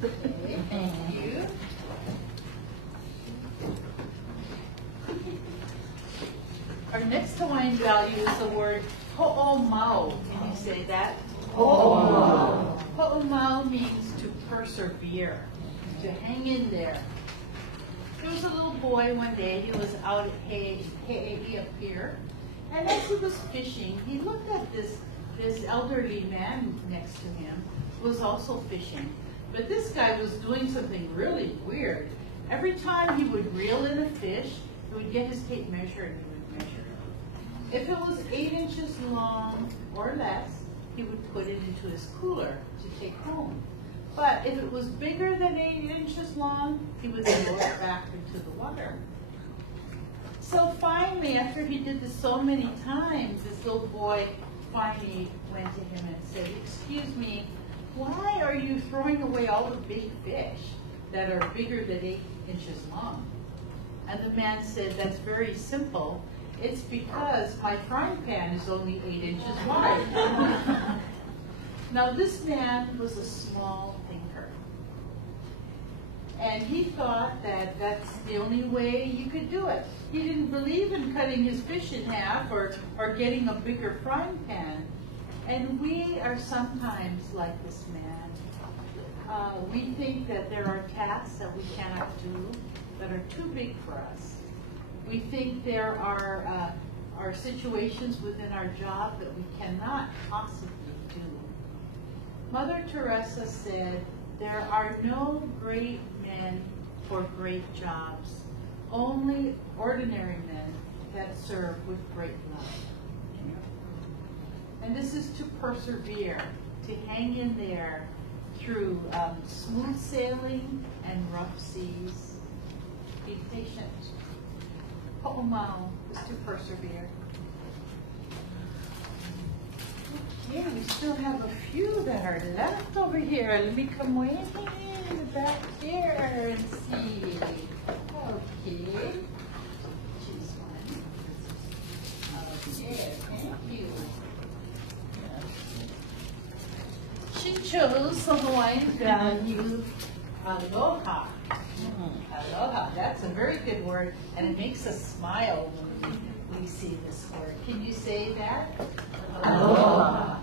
Okay, thank you. Our next Hawaiian value is the word ho'omau. Can you say that? Ho'omau. Ho'omau means to persevere, to hang in there. There was a little boy one day, he was out at He'e'i up here, and as he was fishing, he looked at this elderly man next to him who was also fishing. But this guy was doing something really weird. Every time he would reel in a fish, he would get his tape measure and he would measure it. If it was 8 inches long or less, he would put it into his cooler to take home. But if it was bigger than 8 inches long, he would throw it back into the water. So finally, after he did this so many times, this little boy finally went to him and said, "Excuse me, why are you throwing away all the big fish that are bigger than 8 inches long?" And the man said, "That's very simple. It's because my frying pan is only 8 inches wide." Now this man was a small thinker. And he thought that that's the only way you could do it. He didn't believe in cutting his fish in half or getting a bigger frying pan. And we are sometimes like this man. We think that there are tasks that we cannot do that are too big for us. We think there are situations within our job that we cannot possibly do. Mother Teresa said, "There are no great men for great jobs, only ordinary men that serve with great love." And this is to persevere, to hang in there through smooth sailing and rough seas. Be patient. Ho'omau is to persevere. Okay, we still have a few that are left over here. Let me come way in the back here and see. Okay. Choose one. Okay, thank you. She chose the Hawaiian value, aloha. Aloha, that's a very good word, and it makes us smile when we see this word. Can you say that? Aloha.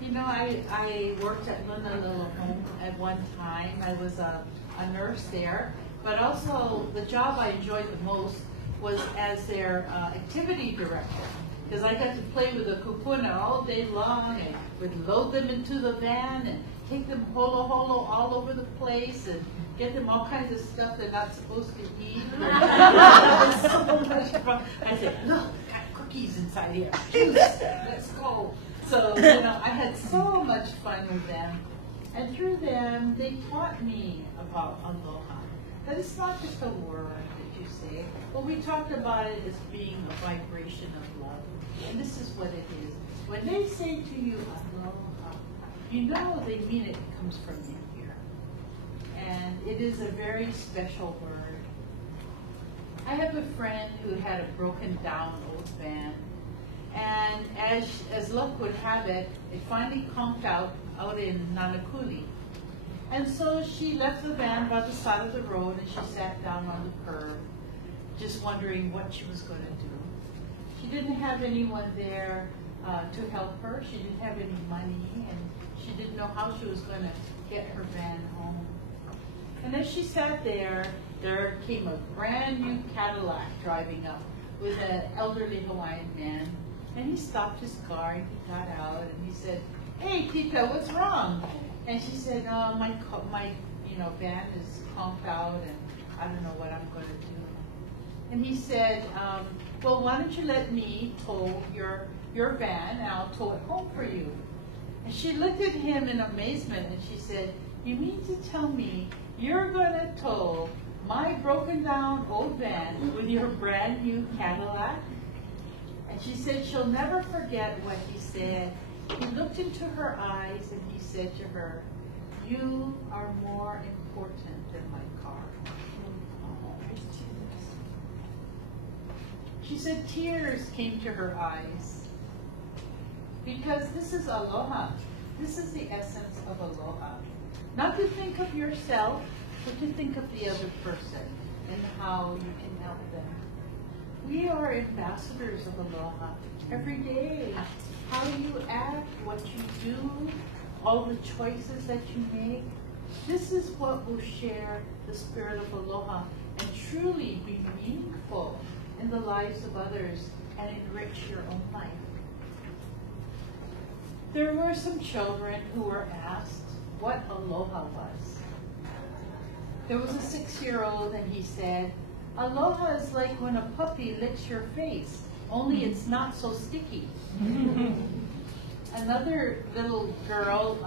You know, I worked at Lomilomi at one time. I was a nurse there, but also the job I enjoyed the most was as their activity director, because I got to play with the kupuna all day long and would load them into the van and take them holo all over the place and get them all kinds of stuff they're not supposed to eat. So much fun. I said, "Look, got cookies inside here. Juice, let's go." So, you know, I had so much fun with them. And through them, they taught me about aloha. That it's not just a word that you say, but we talked about it as being a vibration of love. And this is what it is. When they say to you, aloha, you know they mean it comes from you here. And it is a very special word. I have a friend who had a broken down old van. And as luck would have it, it finally conked out in Nanakuli. And so she left the van by the side of the road and she sat down on the curb, just wondering what she was going to do. She didn't have anyone there to help her. She didn't have any money, and she didn't know how she was going to get her van home. And as she sat there, there came a brand new Cadillac driving up with an elderly Hawaiian man. And he stopped his car and he got out and he said, "Hey, Tita, what's wrong?" And she said, "Oh, my van is conked out and I don't know what I'm going to do." And he said, "Well, why don't you let me tow your your van and I'll tow it home for you. And she looked at him in amazement and she said, you mean to tell me you're going to tow my broken down old van with your brand new Cadillac? And she said she'll never forget what he said. He looked into her eyes and he said to her, you are more important than my car. She said tears came to her eyes because this is aloha. This is the essence of aloha. Not to think of yourself, but to think of the other person and how you can help them. We are ambassadors of aloha every day. How you act, what you do, all the choices that you make. This is what will share the spirit of aloha and truly be meaningful in the lives of others and enrich your own life. There were some children who were asked what aloha was. There was a 6-year-old and he said, aloha is like when a puppy licks your face, only it's not so sticky. Another little girl,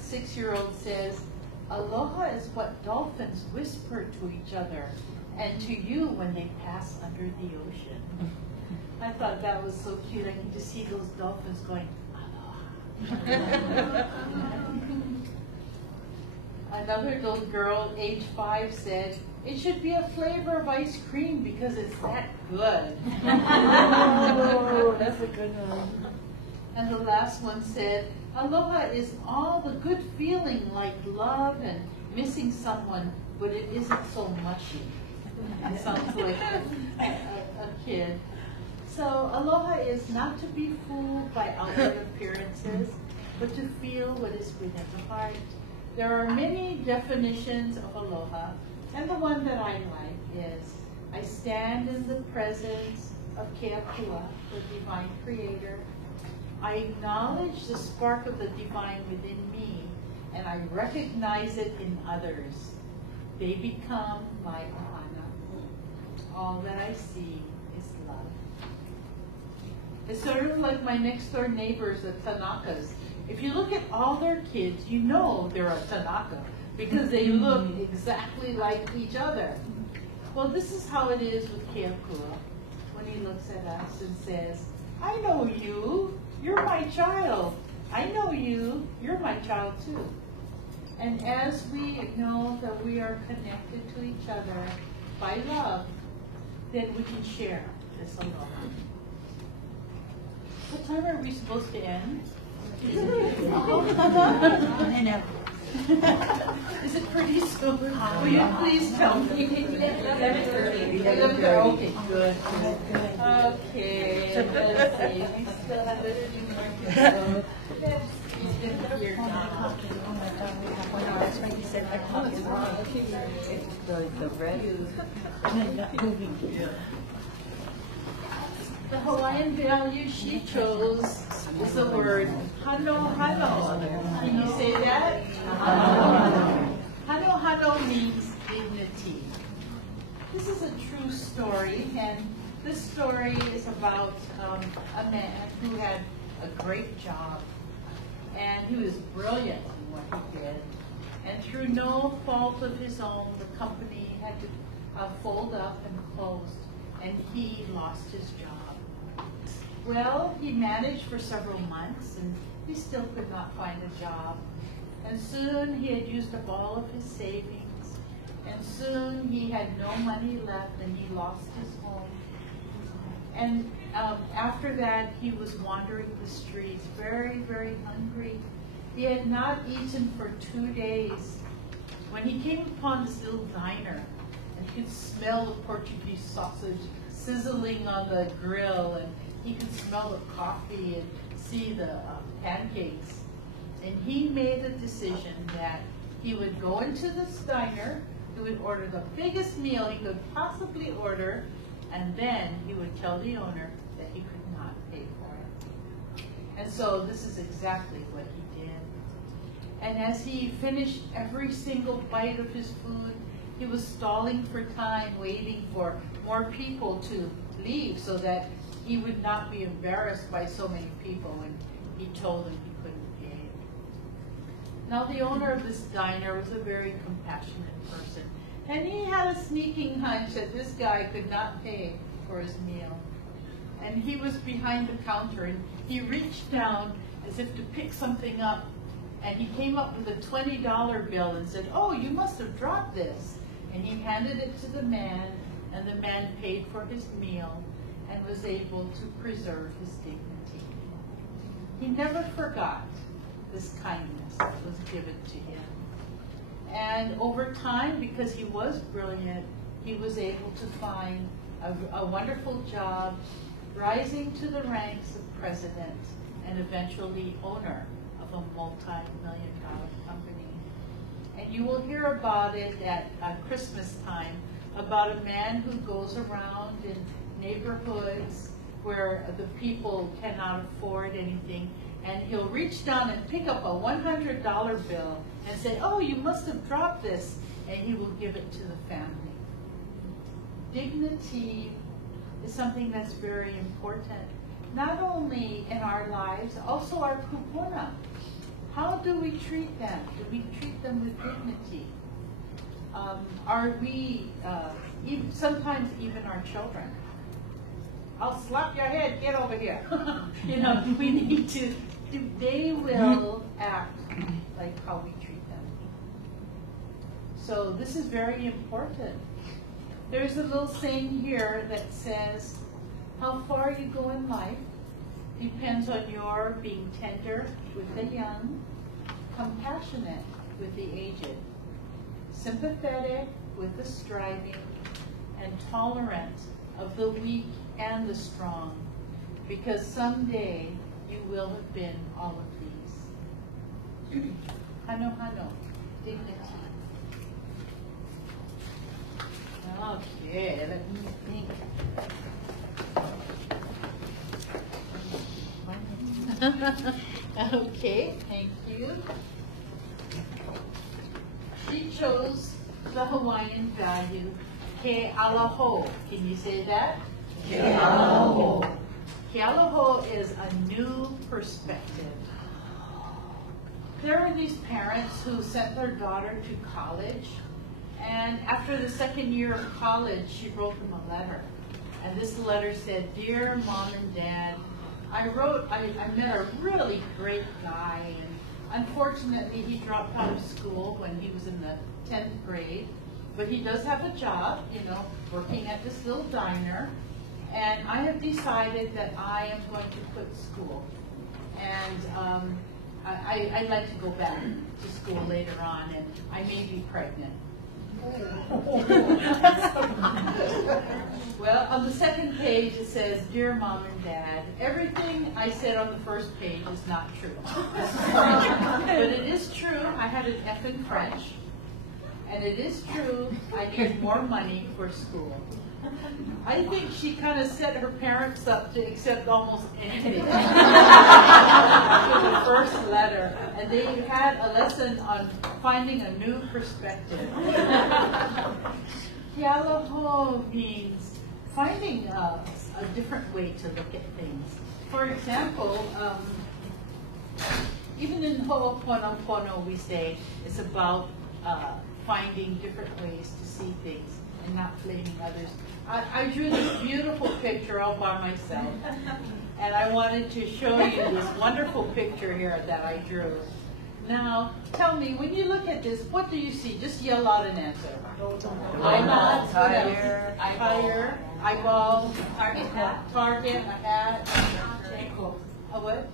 6-year-old, says, aloha is what dolphins whisper to each other and to you when they pass under the ocean. I thought that was so cute. I can just see those dolphins going, aloha. Another little girl, age 5, said, it should be a flavor of ice cream because it's that good. Oh, that's a good one. And the last one said, aloha is all the good feeling like love and missing someone, but it isn't so mushy. That sounds like a kid. So aloha is not to be fooled by outward appearances, but to feel what is within the heart. There are many definitions of aloha, and the one that I like is, I stand in the presence of Keapua, the divine creator. I acknowledge the spark of the divine within me, and I recognize it in others. They become my Ohana. All that I see is love. It's sort of like my next door neighbors, the Tanakas. If you look at all their kids, you know they're a Tanaka because they look exactly like each other. Well, this is how it is with Keapua when he looks at us and says, I know you. You're my child. I know you. You're my child too. And as we know that we are connected to each other by love, then we can share this aloha. What time are we supposed to end? Is it pretty soon? Will you please tell me? 11:30. Okay, good. Okay, let's see. We still have a few more to go. Let's see here now. That's right, you said that clock is wrong. The red. Not moving. The Hawaiian Values she chose is the word hano hano. Can you say that? Hano hano means dignity. This is a true story, and this story is about a man who had a great job, and he was brilliant in what he did. And through no fault of his own, the company had to fold up and closed, and he lost his job. Well, he managed for several months, and he still could not find a job. And soon he had used up all of his savings, and soon he had no money left, and he lost his home. And after that, he was wandering the streets, very, very hungry. He had not eaten for 2 days when he came upon this little diner, and he could smell the Portuguese sausage sizzling on the grill, and he could smell the coffee and see the pancakes. And he made the decision that he would go into this diner, he would order the biggest meal he could possibly order, and then he would tell the owner that he could not pay for it. And so this is exactly what he did. And as he finished every single bite of his food, he was stalling for time, waiting for more people to leave so that he would not be embarrassed by so many people when he told them he couldn't pay. Now the owner of this diner was a very compassionate person, and he had a sneaking hunch that this guy could not pay for his meal. And he was behind the counter, and he reached down as if to pick something up, and he came up with a $20 bill and said, "Oh, you must have dropped this." And he handed it to the man, and the man paid for his meal and was able to preserve his dignity. He never forgot this kindness that was given to him. And over time, because he was brilliant, he was able to find a wonderful job, rising to the ranks of president and eventually owner of a multi-million-dollar company. And you will hear about it at Christmas time, about a man who goes around in neighborhoods where the people cannot afford anything, and he'll reach down and pick up a $100 bill and say, "Oh, you must have dropped this," and he will give it to the family. Dignity is something that's very important, not only in our lives, also our kupuna. How do we treat them? Do we treat them with dignity? Are we, sometimes even our children, "I'll slap your head, get over here." You know, we need to, they will act like how we treat them. So this is very important. There's a little saying here that says, how far you go in life depends on your being tender with the young, compassionate with the aged, sympathetic with the striving, and tolerant of the weak and the strong, because someday you will have been all of these. Hano hano, dignity. Okay, let me think. Okay, thank you. She chose the Hawaiian value, ke Aloha. Can you say that? Ke Aloha. Ke Aloha is a new perspective. There are these parents who sent their daughter to college, and after the second year of college, she wrote them a letter. And this letter said, "Dear Mom and Dad, I met a really great guy, and unfortunately he dropped out of school when he was in the 10th grade, but he does have a job, you know, working at this little diner, and I have decided that I am going to quit school, and I'd like to go back to school later on, and I may be pregnant." Well, on the second page it says, "Dear Mom and Dad, everything I said on the first page is not true." But it is true, I had an F in French. And it is true, I need more money for school. I think she kind of set her parents up to accept almost anything. For the first letter. And they had a lesson on finding a new perspective. Ke Aloha means finding a different way to look at things. For example, even in Ho'oponopono we say it's about finding different ways to see things and not blaming others. I drew this beautiful picture all by myself, and I wanted to show you this wonderful picture here that I drew. Now, tell me, when you look at this, what do you see? Just yell out an answer. Eyeball, tire, eyeball, target, a hat, a what?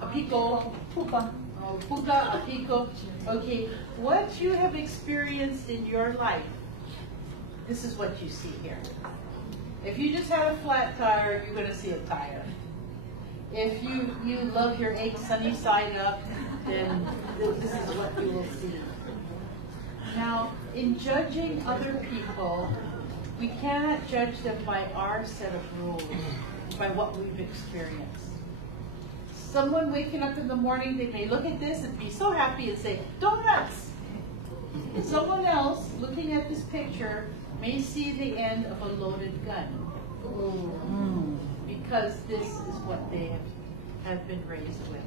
A pico, puka. Oh, puka, a pico. Okay, what you have experienced in your life, this is what you see here. If you just have a flat tire, you're going to see a tire. If you love your egg sunny side up, then this is what you will see. Now, in judging other people, we cannot judge them by our set of rules, by what we've experienced. Someone waking up in the morning, they may look at this and be so happy and say, "Donuts!" And someone else, looking at this picture, may see the end of a loaded gun. because this is what they have been raised with.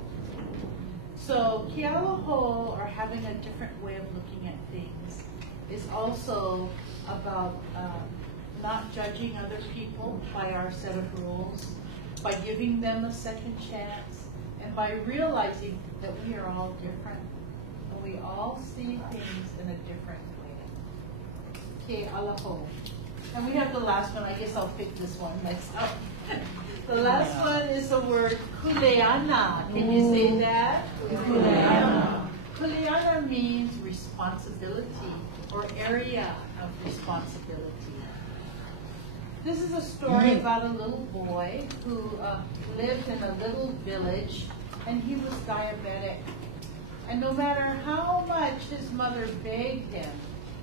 So Kealoho, or having a different way of looking at things, is also about not judging other people by our set of rules, by giving them a second chance, and by realizing that we are all different, and we all see things in a different way. Kealoho. And we have the last one. I guess I'll pick this one myself. The last one is the word kuleana. Can you say that? Kuleana. Kuleana means responsibility, or area of responsibility. This is a story about a little boy who lived in a little village, and he was diabetic. And no matter how much his mother begged him,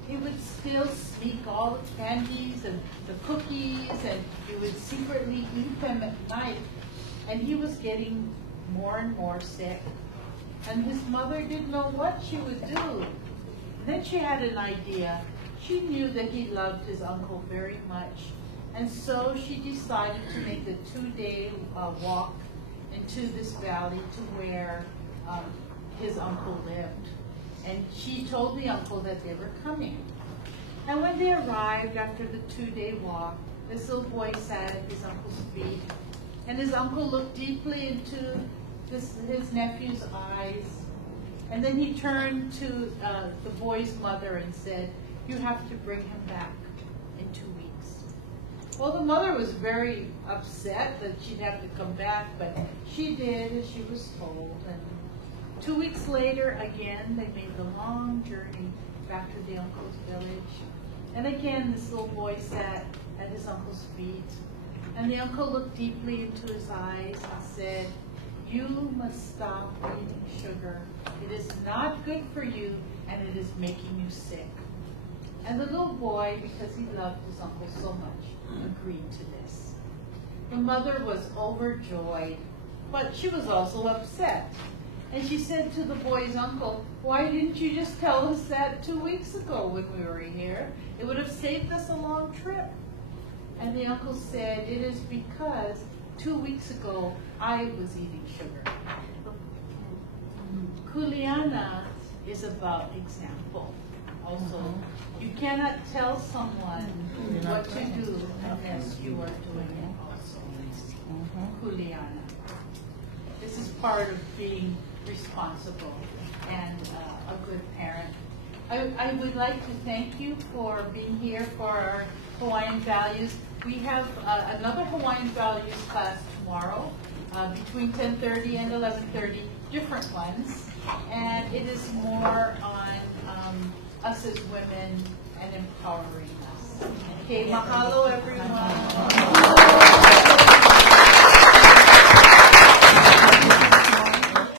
he would still sneak all the candies and the cookies, and he would secretly eat them at night. And he was getting more and more sick. And his mother didn't know what she would do. Then she had an idea. She knew that he loved his uncle very much. And so she decided to make a 2-day walk into this valley to where his uncle lived. And she told the uncle that they were coming. And when they arrived after the 2-day walk, this little boy sat at his uncle's feet. And his uncle looked deeply into his nephew's eyes. And then he turned to the boy's mother and said, "You have to bring him back in 2 weeks." Well, the mother was very upset that she'd have to come back, but she did as she was told. And 2 weeks later, again, they made the long journey back to the uncle's village. And again, this little boy sat at his uncle's feet. And the uncle looked deeply into his eyes and said, "You must stop eating sugar. It is not good for you, and it is making you sick." And the little boy, because he loved his uncle so much, agreed to this. The mother was overjoyed, but she was also upset. And she said to the boy's uncle, "Why didn't you just tell us that 2 weeks ago when we were here? It would have saved us a long trip." And the uncle said, "It is because 2 weeks ago I was eating sugar." Kuleana is about example. Also, you cannot tell someone what to do unless you are doing it also. Kuleana. This is part of being responsible and a good parent. I would like to thank you for being here for our Hawaiian Values. We have another Hawaiian Values class tomorrow between 10:30 and 11:30, different ones. And it is more on us as women and empowering us. Okay, mahalo everyone.